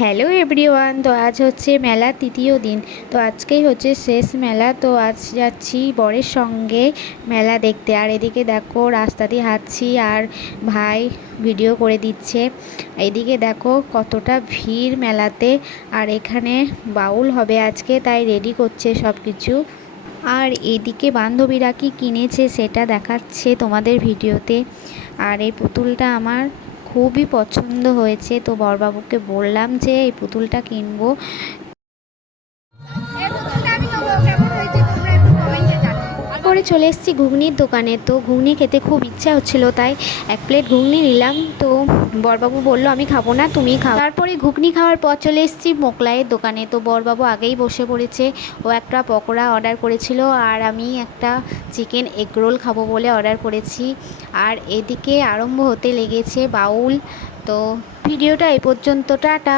Hello everyone, তো আজ হচ্ছে মেলার তৃতীয় দিন। তো আজকেই হচ্ছে শেষ মেলা। তো আজ যাচ্ছি বরের সঙ্গে মেলা দেখতে। আর এদিকে দেখো রাস্তা দিয়ে হাঁটছি আর ভাই ভিডিও করে দিচ্ছে। এদিকে দেখো কতটা ভিড় মেলাতে। আর এখানে বাউল হবে আজকে, তাই রেডি করছে সব কিছু। আর এদিকে বান্ধবীরা কি কিনেছে সেটা দেখাচ্ছে তোমাদের ভিডিওতে। আর এই পুতুলটা আমার খুবই পছন্দ হয়েছে, তো বড়বাবুকে বললাম যে এই পুতুলটা কিনবো। পরে চলে এসেছি ঘুগনির দোকানে। তো ঘুগনি খেতে খুব ইচ্ছা হচ্ছিল, তাই এক প্লেট ঘুগনি নিলাম। তো বড়বাবু বললো আমি খাবো না, তুমি খাও। তারপরে ঘুগনি খাওয়ার পর চলে এসেছি মোগলাইয়ের দোকানে। তো বড়বাবু আগেই বসে পড়েছে। ও একটা পকোড়া অর্ডার করেছিল আর আমি একটা চিকেন এগরোল খাবো বলে অর্ডার করেছি। আর এদিকে আরম্ভ হতে লেগেছে বাউল। তো ভিডিওটা এই পর্যন্ত, টাটা।